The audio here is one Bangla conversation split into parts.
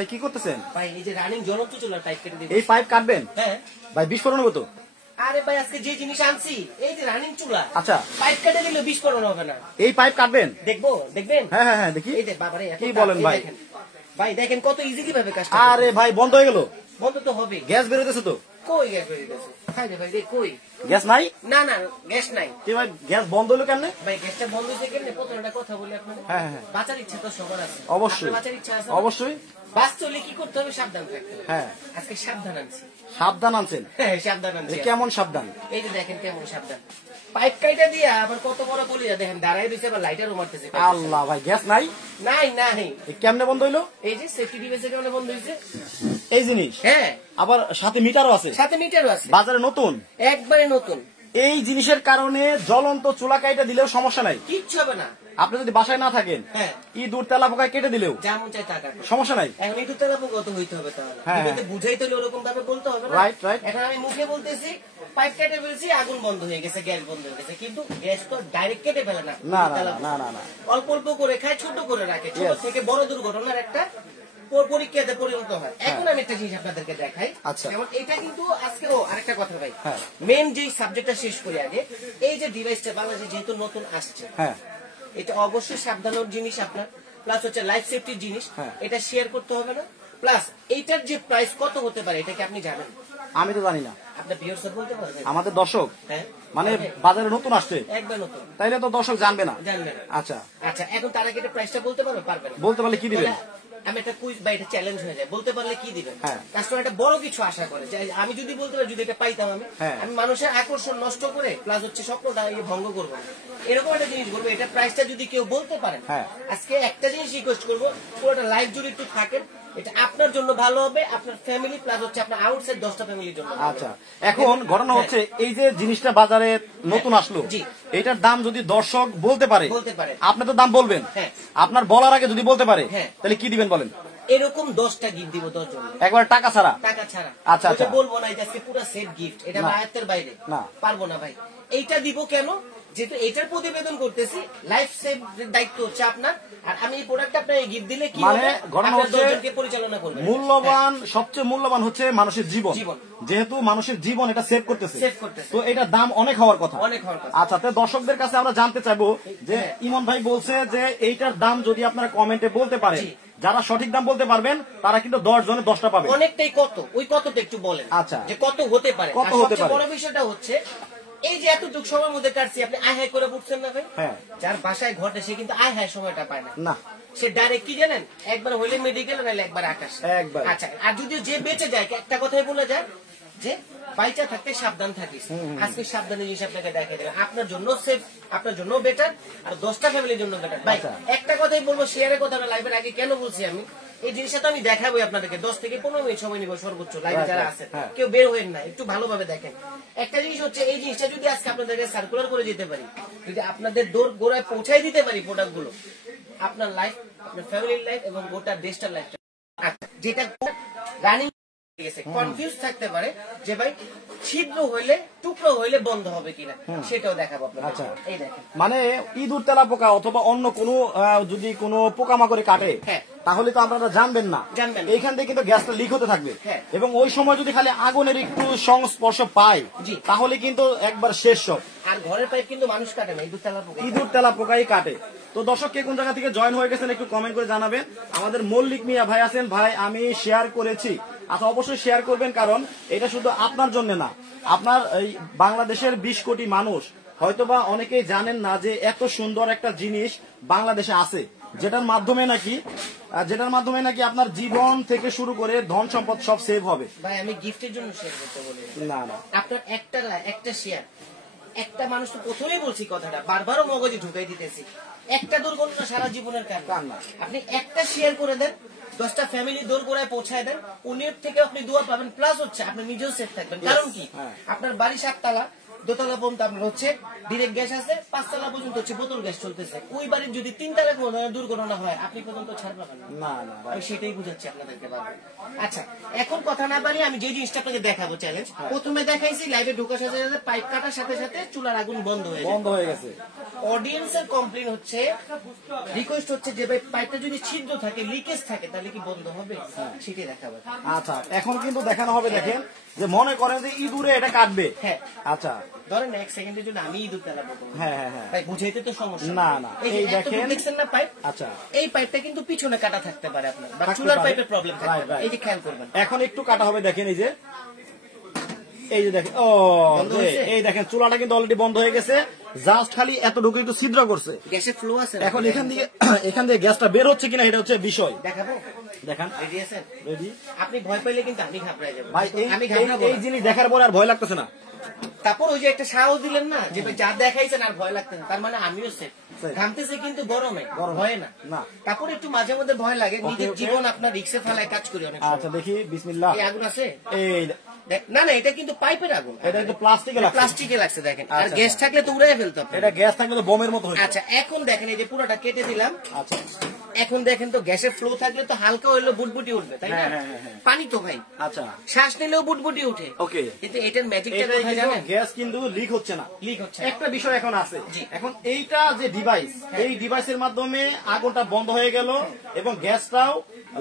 ভাই কি করতেছেন? ভাই এই যে রানিং জ্বলন্ত চুলার পাইপ কেটে দিবেন। এই পাইপ কাটবেন? হ্যাঁ ভাই বিস্ফোরণ হবে তো? আরে ভাই আজকে যে জিনিস আনছি এই যে রানিং চুলা, আচ্ছা পাইপ কেটে দিলে বিস্ফোরণ হবে না। এই পাইপ কাটবেন? দেখবো, দেখবেন? হ্যাঁ হ্যাঁ হ্যাঁ দেখি। এই যে বাবারে কি বলেন ভাই? ভাই দেখেন কত ইজিলি ভাবে কাজটা। আরে ভাই বন্ধ হয়ে গেল। বন্ধ তো হবে। গ্যাস বেরোতেছে তো? কই গ্যাস বেরিয়েছে? হাই রে ভাই রে কই গ্যাস নাই? না না গ্যাস নাই। কি ভাই গ্যাস বন্ধ হলো কেন? ভাই গ্যাসটা বন্ধ হয়েছে কেন? প্রথম একটা কথা বলি আপনাদের। হ্যাঁ হ্যাঁ বাঁচার ইচ্ছা তো সবার আছে। অবশ্যই বাঁচার ইচ্ছা আছে? অবশ্যই। বাঁচতে কি করতে হবে? সাবধান থাকতে হবে। হ্যাঁ আজকে সাবধান আনছি। সাবধান আনছেন? হ্যাঁ সাবধান আনছি। কেমন সাবধান? এই যে দেখেন কেমন সাবধান। পাইপ কাইটা দিয়া আবার কত বড় বলি দেখেন দাঁড়াই রয়েছে আবার লাইটারও মারতেছে। আল্লাহ ভাই গ্যাস নাই? নাই নাই। কেমনে বন্ধ হইলো? এই যে সেফটি ডিভাইসের কারণে বন্ধ হয়েছে। এই জিনিস? হ্যাঁ আবার সাথে মিটারও আছে? সাথে মিটারও আছে। বাজারে নতুন? একবারে নতুন। এই জিনিসের কারণে জ্বলন্ত চুলা কাইটা দিলেও সমস্যা নাই? কিচ্ছু হবে না। আপনি যদি বাসায় না থাকেন, হ্যাঁ ইঁদুর তেলা পোকায় কেটে দিলেও যেমন চাই তা কাটবে, সমস্যা নাই। এখন ইঁদুর তেলা পোকা তো হইতে হবে তাহলে। হ্যাঁ বুঝাইতে হলে ওরকম ভাবে বলতে হবে না। Right right. এখন আমি মুখে বলতেছি পাইপ কেটে ফেলছি, আগুন বন্ধ হয়ে গেছে, গ্যাস বন্ধ হয়ে গেছে, কিন্তু গ্যাস তো ডাইরেক্ট কেটে ফেলে না। না না না না, অল্প অল্প করে খায়, ছোট করে রাখে, ছোট থেকে বড় দুর্ঘটনার একটা পরীক্ষাতে পরিণত হয়। এখন আমি একটা জিনিস আপনাদেরকে দেখাই। আচ্ছা যেমন এটা কিন্তু আজকে আরেকটা কথা ভাই, মেন যে সাবজেক্টটা শেষ করি আগে। এই যে ডিভাইসটা বাংলাদেশে যেহেতু নতুন আসছে, হ্যাঁ এটা অবশ্যই সাবধানের জিনিস আপনার, প্লাস হচ্ছে লাইফ সেফটির জিনিস, হ্যাঁ। এটা শেয়ার করতে হবে না। প্লাস এইটার যে প্রাইস কত হতে পারে এটা কি আপনি জানেন? আমি তো জানি না। আপনার ভিউয়ার্স বলতে পারবেন? আমাদের দর্শক হ্যাঁ মানে বাজারে নতুন আসছে, একবার নতুন, তাইলে তো দর্শক জানবে না। জানবেন? আচ্ছা আচ্ছা এখন তার আগে এটা প্রাইসটা বলতে পারবে? পারবেন? বলতে পারলে কি দিবেন? আমি একটা কুইজ বা এটা চ্যালেঞ্জ হয়ে যায়, বলতে পারলে কি দিবেন? হ্যাঁ কাস্টমার একটা বড় কিছু আশা করে যে আমি যদি বলতে পারি, যদি এটা পাইতাম আমি, আমি মানুষের আকর্ষণ নষ্ট করে প্লাস হচ্ছে স্বপ্নটা ভঙ্গ করবো, এরকম একটা জিনিস বলবো। এটা প্রাইসটা যদি কেউ বলতে পারেন, আজকে একটা জিনিস রিকোয়েস্ট করবো, পুরোটা লাইভ যদি একটু থাকেন, এটা আপনার জন্য ভালো হবে, আপনার ফ্যামিলি প্লাস হচ্ছে আপনার আউটসাইড 10টা ফ্যামিলির জন্য। আচ্ছা এখন ঘটনা হচ্ছে এই যে জিনিসটা বাজারে নতুন আসলো, এটার দাম যদি দর্শক বলতে পারে, আপনি তো দাম বলবেন, আপনার বলার আগে যদি বলতে পারে, তাহলে কি দিবেন বলেন? এরকম 10টা গিফট দিব 10 জন, একবার টাকা ছাড়া? টাকা ছাড়া। আচ্ছা আচ্ছা বলবো না এটা আজকে পুরো সেট গিফট, এটা আয়ত্তের বাইরে না, পারবো না ভাই। এইটা দিব কেন? যেহেতু এটার প্রতিবেদন করতেছি, লাইফ সেভ দায়িত্ব হচ্ছে আপনার, আর আমি এই প্রোডাক্ট আপনাকে গিফট দিলে কি মানে ঘটনা হচ্ছে পরিচালনা করবেন। মূল্যবান, সবচেয়ে মূল্যবান হচ্ছে মানুষের জীবন, যেহেতু মানুষের জীবন এটা সেভ করতেছে, তো এটার দাম অনেক হওয়ার কথা। আচ্ছা তো দর্শকদের কাছে আমরা জানতে চাইবো যে ইমন ভাই বলছে যে এইটার দাম যদি আপনারা কমেন্টে বলতে পারেন, যারা সঠিক দাম বলতে পারবেন তারা কিন্তু 10 জনে 10টা পাবে। অনেকটাই কত, ওই কতটা একটু বলেন। আচ্ছা যে কত হতে পারে? কত হতে পারে? বড় বিষয়টা হচ্ছে এই যে এতটুকু সময়ের মধ্যে কাটছি, আপনি আয় হায় করে বুঝছেন না ভাই? যার বাসায় ঘটে সে কিন্তু আয় হায় সময়টা পায় না। সে ডাইরেক্ট কি জানেন, একবার হইলে মেডিকেল, নাহলে একবার আকাশ। আচ্ছা আর যদি যে বেঁচে যায়, একটা কথাই বলে যায় যে বাইচা থাকতে সাবধান থাকিস। আজকে সাবধানের জিনিস আপনাকে দেখাই দিলাম, আপনার জন্য সেফ, আপনার জন্য বেটার, আর 10টা ফ্যামিলির জন্য বেটার। ভাই একটা কথাই বলবো, শেয়ারের কথা লাইভের আগে কেন বলছি আমি, এই জিনিসটা তো আমি দেখাবোই আপনাদেরকে, 10 থেকে 15 মিনিট সময় নিব সর্বোচ্চ। লাইভে যারা আছে কেউ বের হইেন না, একটু ভালোভাবে দেখেন। একটা জিনিস হচ্ছে, এই জিনিসটা যদি আজকে আপনাদেরকে সার্কুলার করে দিতে পারি, যদি আপনাদের দৌড় গোড়ায় পৌঁছাই দিতে পারি প্রোডাক্ট গুলো, আপনার লাইফ, আপনার ফ্যামিলির লাইফ এবং গোটা দেশটার লাইফ, যেটা রানিং কনফিউজ থাকতে পারে যে ভাই ছিদ্র হইলে, টুকরো হইলে বন্ধ হবে কিনা, সেটাও দেখাবো আপনাদের। আচ্ছা এই দেখেন, মানে ইঁদুর তেলা পোকা অথবা অন্য কোনো যদি কোনো পোকামাকড়ে কাটে, তাহলে তো আপনারা জানবেন না, এইখান থেকে কিন্তু গ্যাসটা লিক হতে থাকবে, এবং ওই সময় যদি খালি আগুনের একটু সংস্পর্শ পায়, তাহলে কিন্তু একবার শেষ সব। আর ঘরের পাইপ কিন্তু মানুষ কাটে না, ইঁদুর তেলা পোকাই কাটে। তো দর্শক কে কোন জায়গা থেকে জয়েন হয়ে গেছেন একটু কমেন্ট করে জানাবেন। আমাদের মল্লিক মিয়া ভাই আছেন, ভাই আমি শেয়ার করেছি। আচ্ছা অবশ্যই শেয়ার করবেন, কারণ এটা শুধু আপনার জন্য না, আপনার এই বাংলাদেশের 20 কোটি মানুষ হয়তোবা অনেকেই জানেন না যে এত সুন্দর একটা জিনিস বাংলাদেশে আছে, যেটার মাধ্যমে নাকি আপনার জীবন থেকে শুরু করে ধন সম্পদ সব সেভ হবে। ভাই আমি গিফটের জন্য শেয়ার করতে বলি না না, আপনার একটা শেয়ার, একটা মানুষ তো প্রথমেই বলছি কথাটা, বারবারও মগজে ঢুকাই দিতেছি, একটা দুর্ঘটনা সারা জীবনের কারণ না। আপনি একটা শেয়ার করে দেন, 10টা ফ্যামিলি দৌড় গোড়ায় পৌঁছায় দেন, উনির থেকে আপনি দোয়া পাবেন, প্লাস হচ্ছে আপনি নিজেও সেফ থাকবেন। কারণ কি, আপনার বাড়ি 7 তলা, দোতলা পর্যন্ত আপনার হচ্ছে ডিরেক্ট গ্যাস আছে, 5 তলা পর্যন্ত হচ্ছে বোতল গ্যাস চলতেছে। ওই বাড়ির যদি 3 তলা দুর্ঘটনা হয় আপনি পর্যন্ত ছাড় পাবেন না। আমি সেটাই বুঝাচ্ছি আপনাদেরকে বারবার। আচ্ছা, এখন কথা না বাড়িয়ে আমি যে জিনিসটা আপনাকে দেখাবো চ্যালেঞ্জ, প্রথমে দেখাইছি লাইভে ঢোকার সাথে সাথে পাইপ কাটার সাথে সাথে চুলার আগুন বন্ধ হয়ে গেছে। অডিয়েন্সের কমপ্লেইন হচ্ছে, রিকোয়েস্ট হচ্ছে যে ভাই পাইপটা যদি ছিদ্র থাকে, লিকেজ থাকে, তাহলে কি বন্ধ হবে? সেটাই দেখাবো। আচ্ছা, এখন কিন্তু দেখানো হবে। দেখেন যে মনে করেন যে ইঁদুরে এটা কাটবে, হ্যাঁ, আচ্ছা ধরেন 1 সেকেন্ডের জন্য আমি ইঁদুর চালাবো, হ্যাঁ হ্যাঁ হ্যাঁ, ভাই বুঝাইতে তো সমস্যা না না। এই দেখেন দেখছেন না পাইপ, আচ্ছা এই পাইপটা কিন্তু পিছনে কাটা থাকতে পারে আপনার, বা চুলার পাইপের প্রবলেম থাকতে পারে, এই যে খেয়াল করবেন। এখন একটু কাটা হবে, দেখেন এই যে দেখেন, ও এই দেখেন চুলাটা কিন্তু অলরেডি বন্ধ হয়ে গেছে, জাস্ট খালি এতটুকু একটু ছিদ্র করছে, গ্যাসের ফ্লো আছে। এখন এখান থেকে গ্যাসটা বের হচ্ছে কিনা এটা হচ্ছে বিষয়। দেখাবো, দেখান। রেডি আছেন? রেডি। আপনি ভয় পাইলে কিন্তু আমি ঘাবড়াই যাব ভাই, আমি ঘাবড়াবো। এই জিনিস দেখার পরে আর ভয় লাগতেছে না। তারপর ওই যে একটা সাহস দিলেন না যে যা দেখাইছেন আর ভয় লাগতেছে, তার মানে আমিও সেফ। ঘামতেছে কিন্তু গরমে ভয় না। তারপর একটু মাঝে মধ্যে ভয় লাগে, নিজের জীবন আপনার রিস্কে ফেলায় কাজ করি অনেক। আচ্ছা দেখি, বিসমিল্লাহ। এই আগুন আছে? এই না না, এটা কিন্তু পাইপের আগুন, এটা একটু প্লাস্টিকে লাগছে দেখেন। আর গ্যাস থাকলে তো উড়াই ফেলতো, এটা গ্যাস থাকলে তো বোমের মতো হয়। আচ্ছা, এখন দেখেন এই যে পুরোটা কেটে দিলাম। আচ্ছা, এখন দেখেন তো গ্যাসের ফ্লো থাকলে তো হালকা হইলেও বুটবুটি উঠবে, তাই না? পানি তো ভাই, আচ্ছা শ্বাস নিলেও বুটবুটি উঠে। ওকে, কিন্তু এটার ম্যাজিকটা কোথায় জানেন? গ্যাস কিন্তু লিক হচ্ছে না। একটা বিষয় এখন আছে, এখন এইটা যে ডিভাইস, এই ডিভাইসের মাধ্যমে আগুনটা বন্ধ হয়ে গেল এবং গ্যাসটাও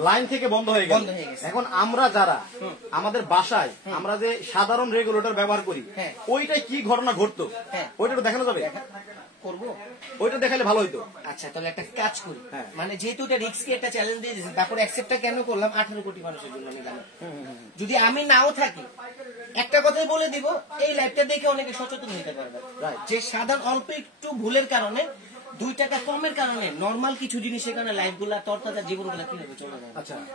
লাইন থেকে বন্ধ হয়ে গেল। এখন আমরা যারা আমাদের বাসায় আমরা যে সাধারণ রেগুলেটর ব্যবহার করি, ওইটাই কি ঘটনা ঘটতো ওইটা একটু দেখানো যাবে? করবো, ওইটা দেখালে ভালো হইতো। আচ্ছা তাহলে একটা কাজ করি, মানে যেহেতু এটা রিস্কি একটা চ্যালেঞ্জ দিয়ে দিয়েছি, তারপর অ্যাকসেপ্টটা কেন করলাম? 18 কোটি মানুষের জন্য আমি জানি। যদি আমি নাও থাকি, একটা কথাই বলে দিব, এই লাইভটা দেখে অনেকে সচেতন হতে পারবে যে সাধারণ অল্প একটু ভুলের কারণে, 2 টাকা কমের কারণে, নরমাল কিছু জিনিসের কারণে লাইফ গুলা, তরতাজা জীবনগুলা কিভাবে চলে যায়।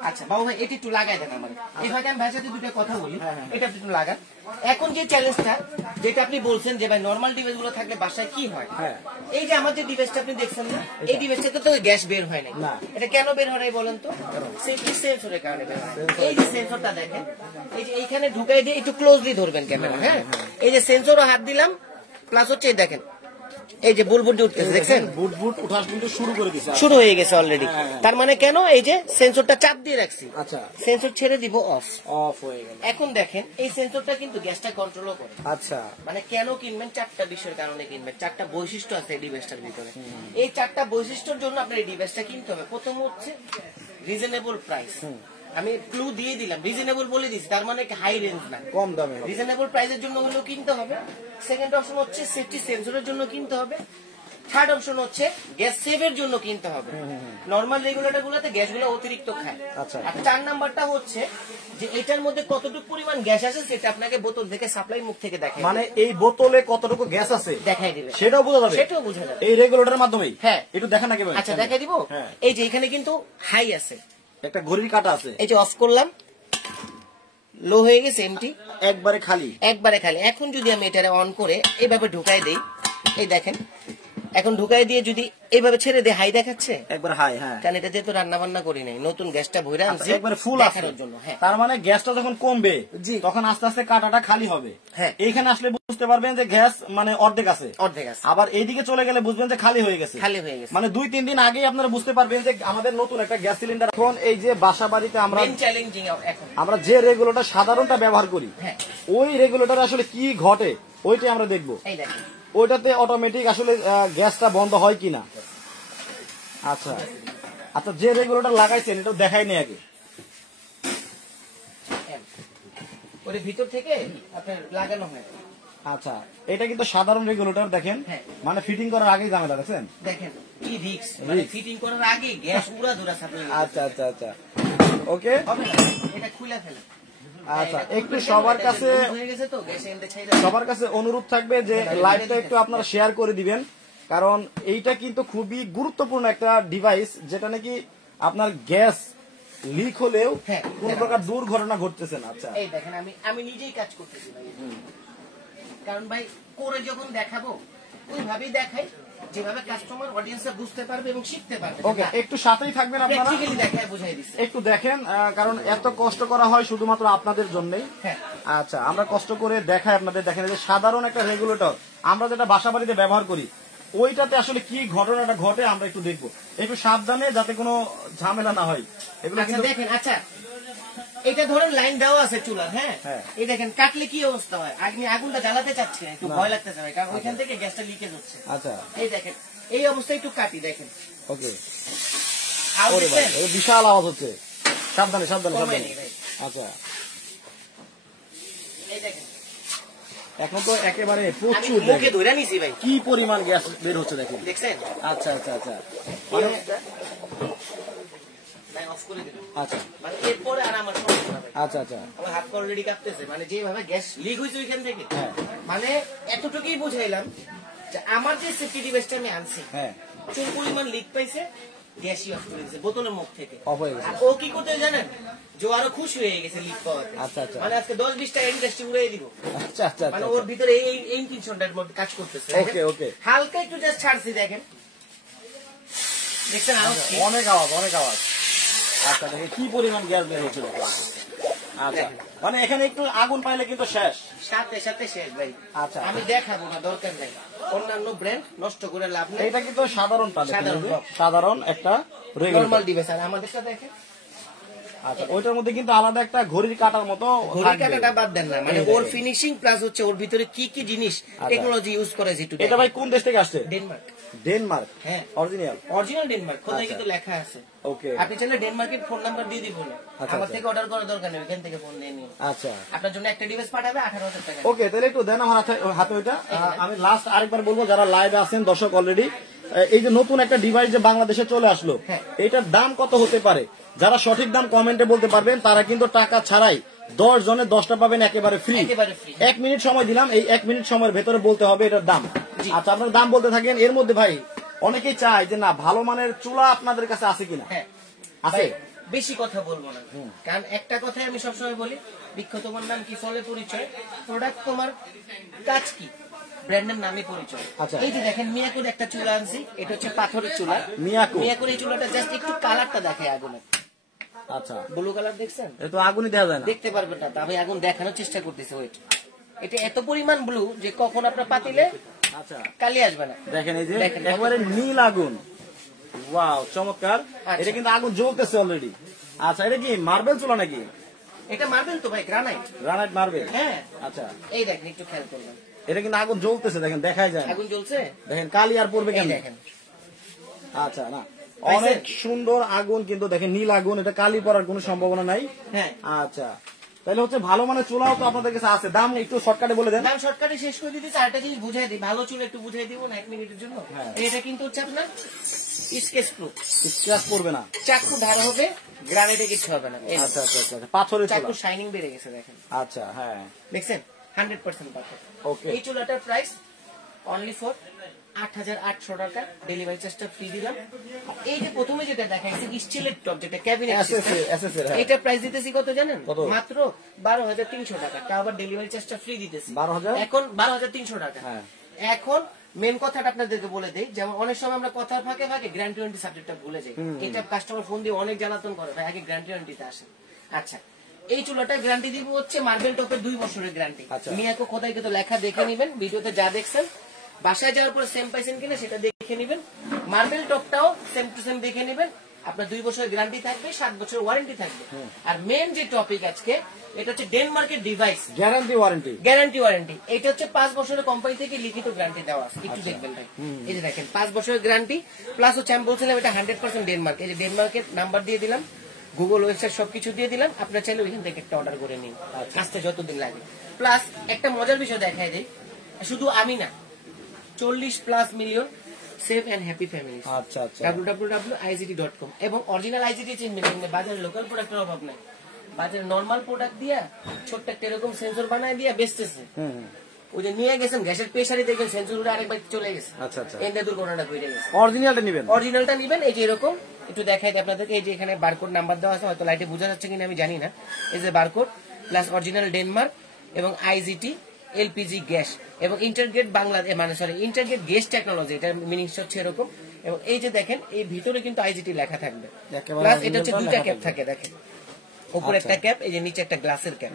আচ্ছা বাবু ভাই, এটা একটু লাগাই দেন আমার। এই ফাঁকে আমি ভাইয়ের সাথে 2টা কথা বলি, এটা একটু লাগান। এখন যে চ্যালেঞ্জটা যেটা আপনি বলছেন যে ভাই নরমাল ডিভাইস গুলো থাকলে বাসায় কি হয়, এই যে আমার যে ডিভাইসটা আপনি দেখছেন না, এই ডিভাইসটাতে তো গ্যাস বের হয় না। এটা কেন বের হয় নাই বলেন তো? সেফটি সেন্সরের কারণে বের হয়। এই যে সেন্সরটা দেখেন, এই যে এইখানে ঢুকাই দিয়ে একটু ক্লোজলি ধরবেন ক্যামেরা, হ্যাঁ, এই যে সেন্সরও হাত দিলাম, প্লাস হচ্ছে দেখেন এই যে বুলবুল উঠতেছে, দেখছেন বুট উঠা কিন্তু শুরু হয়ে গেছে অলরেডি। তার মানে কেন? এই যে সেন্সরটা চাপ দিয়ে রাখছি, আচ্ছা সেন্সর ছেড়ে দিব, অফ হয়ে গেল। এখন দেখেন এই সেন্সরটা কিন্তু গ্যাসটা কন্ট্রোলও করে। আচ্ছা, মানে কেন কিনবেন? 4টা বিষয়ের কারণে কিনবেন, 4টা বৈশিষ্ট্য আছে এই ডিভাইসটার ভিতরে। এই 4টা বৈশিষ্ট্যের জন্য আপনার এই ডিভাইসটা কিনতে হবে। প্রথম হচ্ছে রিজনেবল প্রাইস। আমি ক্লু দিয়ে দিলাম, রিজনেবল বলে দিচ্ছি, তার মানে হাই রেঞ্জ না, কম দামে। রিজনেবল প্রাইসের জন্য হলেও কিনতে হবে। সেকেন্ড অপশন হচ্ছে সেফটি সেন্সরের জন্য কিনতে হবে। থার্ড অপশন হচ্ছে গ্যাস সেভের জন্য কিনতে হবে। নরমাল রেগুলেটর গুলোতে গ্যাস গুলো অতিরিক্ত খায়। আর 4 নাম্বারটা হচ্ছে যে এটার মধ্যে কতটুকু পরিমাণ গ্যাস আছে সেটা আপনাকে বোতল থেকে, সাপ্লাই মুখ থেকে দেখায়, মানে এই বোতলে কতটুকু গ্যাস আছে দেখাই দিবে, সেটাও বোঝা যাবে। সেটাও বোঝা যাবে এই রেগুলেটরের মাধ্যমেই। হ্যাঁ, একটু দেখা না কিভাবে? আচ্ছা দেখাই দিব। এই যে এখানে কিন্তু হাই আছে, একটা ঘড়ির কাঁটা আছে, এই যে অফ করলাম, লো হয়ে গেছে, এমটি, একবারে খালি, একবারে খালি। এখন যদি আমি এটারে অন করে এইভাবে ঢুকাই দেই, এই দেখেন, এখন ঢুকাই দিয়ে যদি এইভাবে ছেড়ে দেয়, হাই দেখাচ্ছে, একবার হাই। হ্যাঁ, কারণ এটা যেহেতু রান্না বান্না করি নাই, নতুন গ্যাসটা ভরে আনছি একবারে ফুল দেখানোর জন্য। হ্যাঁ, তার মানে গ্যাসটা যখন কমবে, তখন আস্তে আস্তে কাঁটাটা খালি হবে। হ্যাঁ, এইখানে আসলে বুঝতে পারবেন যে গ্যাস মানে অর্ধেক আছে, অর্ধেক আছে। আবার এইদিকে চলে গেলে বুঝবেন যে খালি হয়ে গেছে, খালি হয়ে গেছে। মানে 2-3 দিন আগেই আপনারা বুঝতে পারবেন যে আমাদের নতুন একটা গ্যাস সিলিন্ডার। এখন এই যে বাসা বাড়িতে আমরা যে রেগুলেটর সাধারণটা ব্যবহার করি, ওই রেগুলেটর আসলে কি ঘটে ওইটাই আমরা দেখবো। ওইটাতে অটোমেটিক আসলে গ্যাসটা বন্ধ হয় কিনা। আচ্ছা আচ্ছা, যে রেগুলেটর লাগাইছেন এটা দেখাই নেই আগে, ওর ভিতর থেকে আপনার লাগানো হয়। আচ্ছা, এটা কিন্তু সাধারণ রেগুলেটর দেখেন, মানে ফিটিং করার আগেই ঝামেলা, দেখেন দেখেন কি রিস্ক, মানে ফিটিং করার আগে গ্যাস উড়া ধরা সাপ্লাই। আচ্ছা আচ্ছা আচ্ছা, ওকে, এটা খুলে ফেলে। আচ্ছা, একটু সবার কাছে অনুরোধ থাকবে যে লাইভটা একটু আপনারা শেয়ার করে দিবেন, কারণ এইটা কিন্তু খুবই গুরুত্বপূর্ণ একটা ডিভাইস, যেটা নাকি আপনার গ্যাস লিক হলেও কোন প্রকার দুর্ঘটনা ঘটতেছে না। আচ্ছা, এই দেখেন আমি নিজেই কাজ করতেছি ভাই, কারণ ভাই করে যখন দেখাবো ওইভাবেই দেখাই, যেভাবে কাস্টমার অডিয়েন্স বুঝতে পারবে এবং শিখতে পারবে। ওকে, একটু সাথেই থাকবেন আপনারা, দেখায় বুঝাই দিচ্ছি, একটু দেখেন, কারণ এত কষ্ট করা হয় শুধুমাত্র আপনাদের জন্যই। আচ্ছা, আমরা কষ্ট করে দেখাই আপনাদের। দেখেন যে সাধারণ একটা রেগুলেটর আমরা যেটা বাসা বাড়িতে ব্যবহার করি, ওইটাতে আসলে কি ঘটনাটা ঘটে আমরা একটু দেখবো, একটু সাবধানে যাতে কোনো ঝামেলা না হয় এগুলো। দেখেন, আচ্ছা এটা ধরেন লাইন দেওয়া আছে চুলার, হ্যাঁ, এই দেখেন কাটলে কি অবস্থা হয়। আপনি আগুনটা জ্বালাতে চাচ্ছেন, একটু ভয় লাগতেছে ভাই, কারণ ওইখান থেকে গ্যাসটা লিকেজ হচ্ছে। আচ্ছা, এই দেখেন এই অবস্থায় একটু কাটি, দেখেন। ওকে, বিশাল আওয়াজ হচ্ছে, সাবধানে সাবধানে সাবধানে। আচ্ছা, এই দেখেন এখন তো একেবারে প্রচুর, মুখে ধরে নিছি ভাই, কি পরিমাণ গ্যাস বের হচ্ছে দেখেন, দেখছেন? আচ্ছা আচ্ছা আচ্ছা, মানে আচ্ছা, মানে এরপরে আর আমার সমস্যা না ভাই। আচ্ছা আচ্ছা, আমার হাত অলরেডি কাঁপতেছে, মানে যেভাবে গ্যাস লিক হয়েছে ওইখান থেকে, মানে এতটুকুই বুঝাইলাম যে আমার যে সেফটি ডিভাইসটা আমি আনছি, প্রচুর পরিমাণ লিক পাইছে, গ্যাসই অফ করে দিয়েছে বোতলের মুখ থেকে। ও কি করতে জানেন, যে আরো খুশি হয়ে গেছে লিক পাওয়াতে। আচ্ছা আচ্ছা, মানে আজকে 10-20 টাকা ইন্ডাস্ট্রি উড়িয়ে দিব। আচ্ছা আচ্ছা, মানে ওর ভিতরে এই ইনটেনশনটার মধ্যে কাজ করতেছে। ওকে ওকে, হালকা একটু জাস্ট ছাড়ছি, দেখেন দেখছেন অনেক আওয়াজ, অনেক আওয়াজ। আচ্ছা, দেখে কি পরিমাণ গ্যাস বের হচ্ছে। আচ্ছা, মানে এখানে একটু আগুন পাইলে কিন্তু শেষ, সাথে সাথে শেষ ভাই। আচ্ছা, আমি দেখাবো না, দরকার নেই, অন্যান্য ব্র্যান্ড নষ্ট করে লাভ নেই। এটা কিন্তু সাধারণ একটা নরমাল ডিভাইস। আর আমাদেরটা দেখেন, আচ্ছা, ওইটার মধ্যে কিন্তু আলাদা একটা ঘড়ির কাটার মতো, ঘড়ির কাটাটা বাদ দেন না, মানে ওর ফিনিশিং প্লাস হচ্ছে ওর ভিতরে কি কি জিনিস টেকনোলজি ইউজ করে। এটা ভাই কোন দেশ থেকে আসছে? ডেনমার্ক। ডেনমার্ক? হ্যাঁ, অরিজিনাল ডেনমার্ক, খোদাই কিন্তু লেখা আছে। ওকে, আপনি চাইলে ডেনমার্কের ফোন নাম্বার দিয়ে দিব, আমার থেকে অর্ডার করার দরকার নেই, এখান থেকে ফোন দিয়ে নিন। আচ্ছা, আপনার জন্য একটা ডিভাইস পাঠাবে 18,000 টাকা। ওকে, তাহলে একটু দেন আমার হাতে ওইটা। আমি লাস্ট আরেকবার বলবো, যারা লাইভে আছেন দর্শক অলরেডি, এই যে নতুন একটা ডিভাইস যে বাংলাদেশে চলে আসলো, এটার দাম কত হতে পারে? যারা সঠিক দাম কমেন্টে বলতে পারবেন তারা কিন্তু টাকা ছাড়াই 10 জনের 10টা পাবেন একেবারে ফ্রি। 1 মিনিট সময় দিলাম, এই 1 মিনিট সময়ের ভেতরে বলতে হবে এটার দাম। আচ্ছা, আপনার দাম বলতে থাকেন। এর মধ্যে ভাই অনেকেই চায় যে না, ভালো মানের চুলা আপনাদের কাছে আছে কিনা? আছে, বেশি কথা বলবো না, কারণ একটা কথাই আমি সবসময় বলি, বৃক্ষ তোমার নাম কি, ফলে পরিচয়, প্রোডাক্ট তোমার কাজ কি, ব্র্যান্ডের নামে পরিচয়। এই যে দেখেন মিয়াকোর একটা চুলা আনছি, এটা হচ্ছে পাথরের চুলা। মিয়াকোর এই চুলাটা জাস্ট একটু কালারটা দেখে আগুনে। আচ্ছা, ব্লু কালার দেখছেন? এটা আগুনই দেখা যায় না, দেখতে পারবেন না, তবে আগুন দেখানোর চেষ্টা করতেছে। ওয়েট, এটা এত পরিমাণ ব্লু যে কখন আপনার পাতিলে আচ্ছা কালি আসবে না। দেখেন এই যে একবারে নীল আগুন, ওয়াও চমৎকার। এটা কিন্তু আগুন জ্বলতেছে অলরেডি। আচ্ছা, এটা কি মার্বেল চুলা নাকি? এটা মার্বেল তো ভাই, গ্রানাইট। Granite marble? হ্যাঁ। আচ্ছা, এই দেখেন একটু খেয়াল করলাম, এটা কিন্তু আগুন জ্বলতেছে, দেখেন দেখাই যায়, আগুন জ্বলছে, দেখেন কালি আর পড়বে কেন দেখেন। আচ্ছা, না অনেক সুন্দর আগুন, কিন্তু দেখেন নীল আগুন, এটা কালি পড়ার কোনো সম্ভাবনা নাই। হ্যাঁ, আচ্ছা, তাহলে হচ্ছে ভালো মানের চুলাও তো আপনাদের কাছে আছে। দাম একটু শর্টকাটে বলে দেন। দাম শর্টকাটে শেষ করে দিতে চারটা জিনিস বুঝাই দিই, ভালো চুলা একটু বুঝাই দিব না 1 মিনিটের জন্য। এটা কিন্তু হচ্ছে আপনার স্কেচ প্রুফ, স্ক্র্যাচ পড়বে না, চাকু ধার হবে, গ্রানাইটে কিছু হবে না। আচ্ছা আচ্ছা আচ্ছা, পাথরের চুলা, চাকু শাইনিং বেড়ে গেছে দেখেন। আচ্ছা, হ্যাঁ দেখছেন 100% পাথর। ওকে, এই চুলাটার প্রাইস অনলি ফর 8,800 টাকা, ডেলিভারি চার্জটা ফ্রি দিলাম। এই যে প্রথমে যেটা দেখাইছি স্টিলের টপ, যেটা ক্যাবিনেট সিস্টেম, এটা প্রাইস দিতেছি কত জানেন? মাত্র 12,300 টাকা, তাও আবার ডেলিভারি চার্জটা ফ্রি দিতেছি। 12,000? এখন 12,300 টাকা। এখন মেন কথাটা আপনাদেরকে বলে দেই, যেমন অনেক সময় আমরা কথার ফাঁকে ফাঁকে গ্যারান্টি ওয়ারেন্টি সাবজেক্টটা ভুলে যাই। এটা কাস্টমার ফোন দিয়ে অনেক জ্বালাতন করে, ভাই আগে গ্যারান্টি ওয়ারেন্টিতে আসে। আচ্ছা, এই চুলাটা গ্যারান্টি দিব হচ্ছে মার্বেল টপের 2 বছরের গ্যারান্টি। মিয়াকো খোদাই কিন্তু লেখা দেখে নিবেন, ভিডিওতে যা দেখছেন বাসায় যাওয়ার পরে সেম পাইছেন কিনা সেটা দেখে নিবেন। মার্বেল টপটাও সেম টু সেম দেখে নিবেন, আপনার 2 বছরের গ্যারান্টি থাকবে, 7 বছরের ওয়ারেন্টি থাকবে। আর মেন যে টপিক আজকে, এটা হচ্ছে ডেনমার্কের ডিভাইস গ্যারান্টি ওয়ারেন্টি। এটা হচ্ছে 5 বছরের কোম্পানি থেকে লিখিত গ্যারান্টি দেওয়া আছে, একটু দেখবেন ভাই। এই যে দেখেন 5 বছরের গ্যারান্টি প্লাস হচ্ছে আমি বলছিলাম এটা 100% ডেনমার্ক। এই যে ডেনমার্কের নাম্বার দিয়ে দিলাম, গুগল ওয়েবসাইট সবকিছু দিয়ে দিলাম, আপনারা চাইলে ওইখান থেকে একটা অর্ডার করে নিন, আসতে যতদিন লাগে। প্লাস একটা মজার বিষয় দেখাই দেই, শুধু আমি না, 40+ million safe and happy family. আচ্ছা আচ্ছা, www.igd.com। এবং অরিজিনাল আইজিডি চিনবেন, বাজারে লোকাল প্রোডাক্টের অভাব নাই, বাজারে নরমাল প্রোডাক্ট দিয়া ছোট্ট একটা এরকম সেন্সর বানায় দিয়া বেচতেছে। ওই যে নিয়ে গেছেন গ্যাসের প্রেসারই দেখবেন সেন্সর উড়ে আরেকবার চলে গেছে। আচ্ছা আচ্ছা, এন্ড দুর্ঘটনাটা ঘটে গেছে। অরিজিনালটা নিবেন। এই যে এরকম একটু দেখাই দিই আপনাদেরকে, এই যে এখানে বারকোড নাম্বার দেওয়া আছে, হয়তো লাইটে বোঝা যাচ্ছে কিনা আমি জানি না। এই যে বারকোড প্লাস অরিজিনাল ডেনমার্ক এবং আইজিটি এলপিজি গ্যাস এবং ইন্টারগ্রেট বাংলাদেশ মানে সরি ইন্টারগ্রেট গ্যাস টেকনোলজি, এটা মিনিং হচ্ছে এরকম। এবং এই যে দেখেন এই ভিতরে কিন্তু আইজিটি লেখা থাকবে, প্লাস এটা হচ্ছে দুইটা ক্যাপ থাকে, দেখেন উপরে একটা ক্যাপ, এই যে নিচে একটা গ্লাসের ক্যাপ,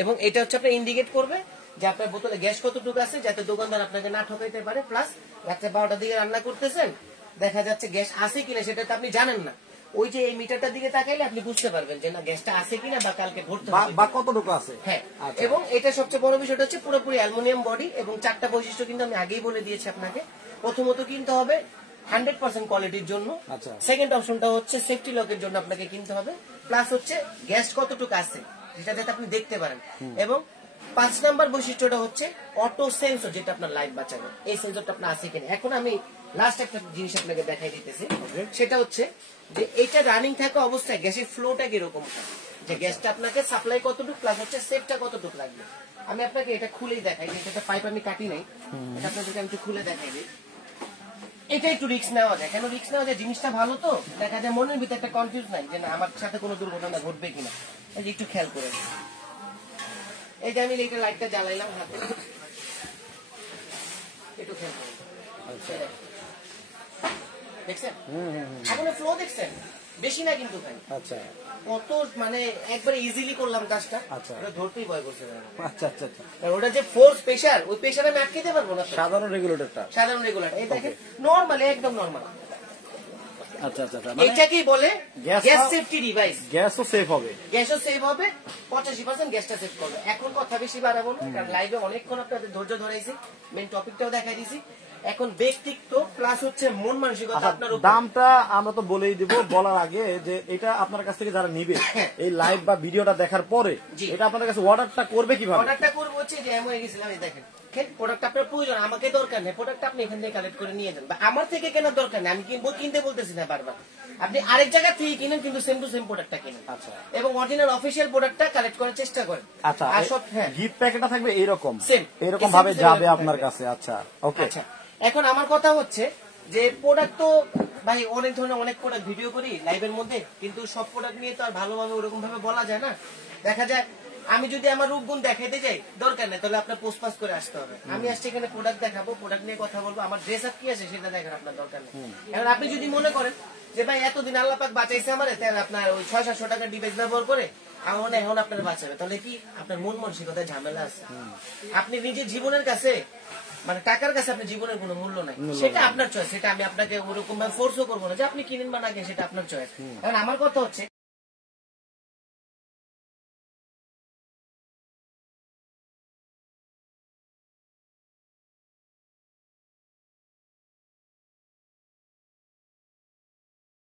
এবং এটা হচ্ছে আপনার ইন্ডিকেট করবে যে আপনার বোতলে গ্যাস কতটুকু আছে, যাতে দোকানদার আপনাকে না ঠকাইতে পারে। প্লাস রাত্রে 12টার দিকে রান্না করতেছেন, দেখা যাচ্ছে গ্যাস আছে কিনা সেটা তো আপনি জানেন না, ওই যে এই মিটারটার দিকে তাকাইলে আপনি বুঝতে পারবেন যে না গ্যাসটা আছে কিনা বা কালকে ভরতে হবে বা কতটুকু আছে। হ্যাঁ, এবং এটা সবচেয়ে বড় বিষয়টা হচ্ছে পুরোপুরি অ্যালুমিনিয়াম বডি, এবং 4টা বৈশিষ্ট্য কিন্তু আমি আগেই বলে দিয়েছি আপনাকে। প্রথমত কিনতে হবে 100% কোয়ালিটির জন্য, সেকেন্ড অপশনটা হচ্ছে সেফটি লকের জন্য আপনাকে কিনতে হবে, প্লাস হচ্ছে গ্যাস কতটুকু আছে যেটা যাতে আপনি দেখতে পারেন, এবং 5 নাম্বার বৈশিষ্ট্যটা হচ্ছে অটো সেন্সর, যেটা আপনার লাইফ বাঁচাবে, এই সেন্সরটা আপনার আছে কিনা। এখন আমি লাস্ট একটা জিনিস আপনাকে দেখাই দিতেছি, সেটা হচ্ছে যে এটা রানিং থাকা অবস্থায় গ্যাসের ফ্লোটা কিরকম, যে গ্যাসটা আপনাকে সাপ্লাই কতটুকু প্লাস হচ্ছে সেফটা কতটুকু লাগবে। আমি আপনাকে এটা খুলেই দেখাই, এটা পাইপ আমি কাটি নাই, এটা আপনাদেরকে আমি একটু খুলে দেখাই দিই। এটা একটু রিস্ক নেওয়া যায়, কেন রিস্ক নেওয়া যায়, জিনিসটা ভালো তো, দেখা যায় মনের ভিতরে একটা কনফিউজ নাই যে না আমার সাথে কোনো দুর্ঘটনা ঘটবে কিনা, একটু খেয়াল করে। এই যে আমি এইটা লাইটটা জ্বালাইলাম হাতে, একটু খেয়াল করে দেখছেন, এখন ফ্লো দেখছেন, বেশি না কিন্তু ভাই, আচ্ছা কত মানে একবারে ইজিলি করলাম কাজটা, ওটা ধরতেই ভয় করছে। আচ্ছা আচ্ছা আচ্ছা, ওটা যে ফোর্স প্রেসার, ওই প্রেসার আমি আটকাতে পারবো না, সাধারণ রেগুলেটরটা, সাধারণ রেগুলেটর, এই দেখেন নরমালি একদম নরমাল। আচ্ছা আচ্ছা, এটাকেই বলে গ্যাস সেফটি ডিভাইস। গ্যাসও সেফ হবে, গ্যাসও সেভ হবে, 85% গ্যাসটা সেভ করবে। এখন কথা বেশি বাড়াবো না, কারণ লাইভে অনেকক্ষণ আপনাদের ধৈর্য ধরাইছি, মেন টপিকটাও দেখাই দিছি। এখন ব্যক্তিত্ব প্লাস হচ্ছে মন মানসিকতা আপনার উপর। দামটা আমরা তো বলেই দিব, বলার আগে যে এটা আপনার কাছ থেকে যারা নিবে এই লাইভ বা ভিডিওটা দেখার পরে এটা আপনাদের কাছে অর্ডারটা করবে কিভাবে? অর্ডারটা করবো হচ্ছে যে এমন হয়ে গেছিলাম, এই দেখেন প্রোডাক্ট আপনার প্রয়োজন, আমাকে দরকার নেই, প্রোডাক্ট আপনি এখান থেকে কালেক্ট করে নিয়ে যান, বা আমার থেকে কেনার দরকার নেই, আমি কিনতে বলতেছি না বারবার, আপনি আরেক জায়গা থেকে কিনেন কিন্তু সেম টু সেম প্রোডাক্টটা কিনেন, আচ্ছা, এবং অরিজিনাল অফিসিয়াল প্রোডাক্টটা কালেক্ট করার চেষ্টা করেন। আচ্ছা, আর সব গিফট প্যাকেটটা থাকবে এইরকম, সেম এরকম ভাবে যাবে আপনার কাছে। আচ্ছা ওকে, আচ্ছা এখন আমার কথা হচ্ছে যে প্রোডাক্ট তো ভাই অনেক ধরনের অনেক প্রোডাক্ট ভিডিও করি লাইভের মধ্যে, কিন্তু সব প্রোডাক্ট নিয়ে তো আর ভালোভাবে ওরকম ভাবে বলা যায় না। দেখা যায় আমি যদি আমার রূপগুণ দেখাইতে যাই, দরকার নেই, তাহলে আপনার পোস্ট পাস করে আসতে হবে। আমি আসছি এখানে প্রোডাক্ট দেখাবো, প্রোডাক্ট নিয়ে কথা বলবো, আমার ড্রেস আপ কি আছে সেটা দেখার আপনার দরকার নেই। এখন আপনি যদি মনে করেন যে ভাই এতদিন আল্লাহ পাক বাঁচাইছে আমার, তাহলে আপনার ওই 600-700 টাকার ডিভাইস ব্যবহার করে আমার এখন আপনার বাঁচাবে, তাহলে কি আপনার মন মানসিকতায় ঝামেলা আছে। আপনি নিজের জীবনের কাছে মানে টাকার কাছে আপনার জীবনের কোনো মূল্য নাই, সেটা আপনার চয়েস, সেটা আমি আপনাকে ওরকম ভাবে ফোর্সও করবো না যে আপনি কিনেন বা না কিনেন, সেটা আপনার চয়েস। এখন আমার কথা হচ্ছে